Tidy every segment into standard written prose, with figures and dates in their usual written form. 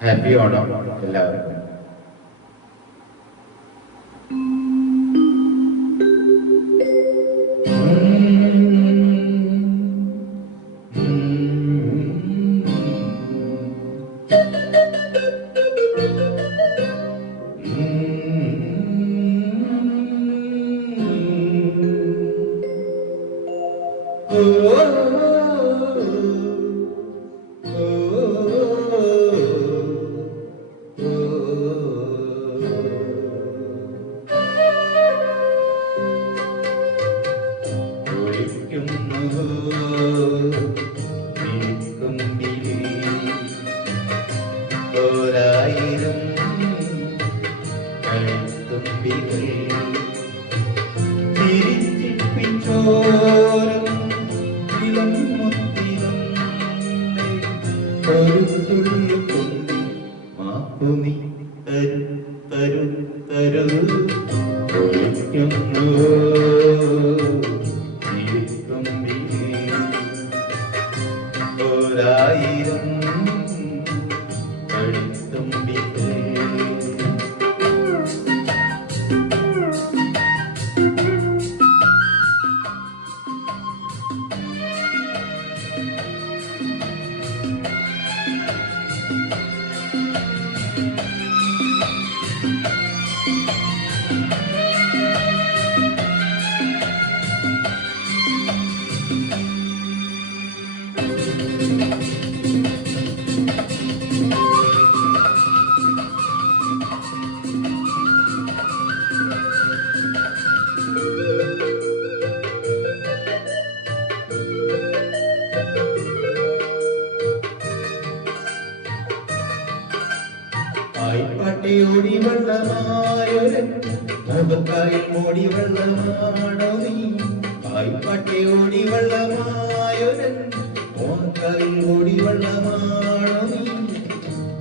Happy Onam എല്ലാവർക്കും. ഓരായിരം കഴുത്തുമ്പികൾ തിരിച്ചിപ്പിച്ചോരം ഇളം മുത്തിലും ഒരു തുള്ളി കൊണ്ടി മാപ്പുമി തരു തരു തരു ഒളിക്കുന്നു ഓരായിരം പാട്ടിയോടി വെള്ളമായൊരു മുഖത്തായി മോടി വെള്ളമാണോ നീ? പാട്ടിയോടി വെള്ളമായൊരു മുഖത്തായി മോടി വെള്ളമാണോ നീ?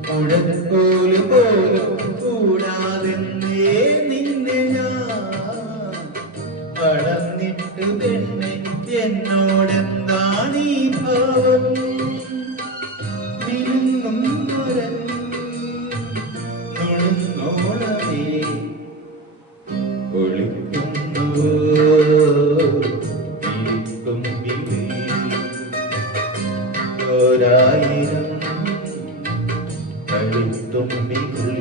മുഴക്കോല് പോലും കൂടാതെ നിന്നെ ഞാൻ പടന്നിട്ട് പെണ്ണെ എന്നോടെന്താണീ ഭാവം? ഓരായിരം കഴുത്തുമ്പികൾ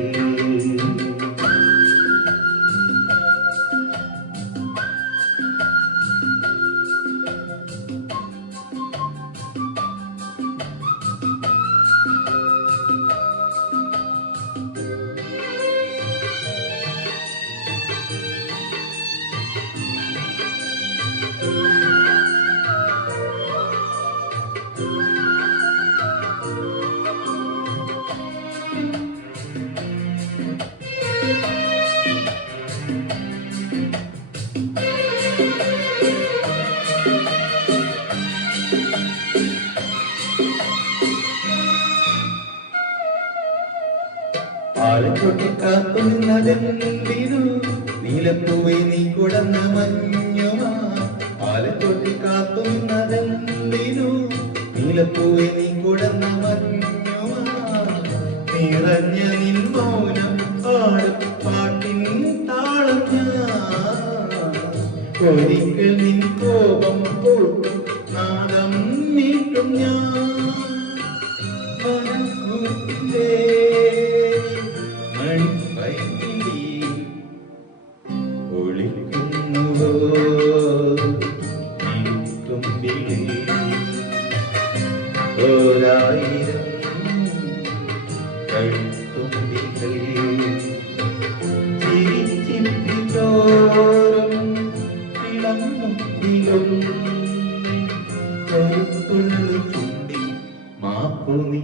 ആലത്തൊട്ടിക്കാത്തു നിന്നതെന്തിരു നീലപ്പൂവെ നീ കുടന്ന മഞ്ഞുമാ? ആലത്തൊട്ടിക്കാത്തു നിന്നതെന്തിരു നീലപ്പൂവെ നീ കുടന്ന മഞ്ഞുമാ? നിറഞ്ഞ നിൻ മൗനം പാട്ടിൻ താളം ഞാൻ ഒരിക്കൽ നിൻ കോപം കൂട്ടും നാദം നീട്ടും ഞാൻ ഒളിക്കുന്നുവോ തുമ്പിളി ഓരായിരം കഴുത്തുമ്പികൾ ചിരിച്ചിരിത്തോറും ഇളം മുത്തിലും ഒരു തുള്ളു ചുണ്ടി മാപ്പു നീ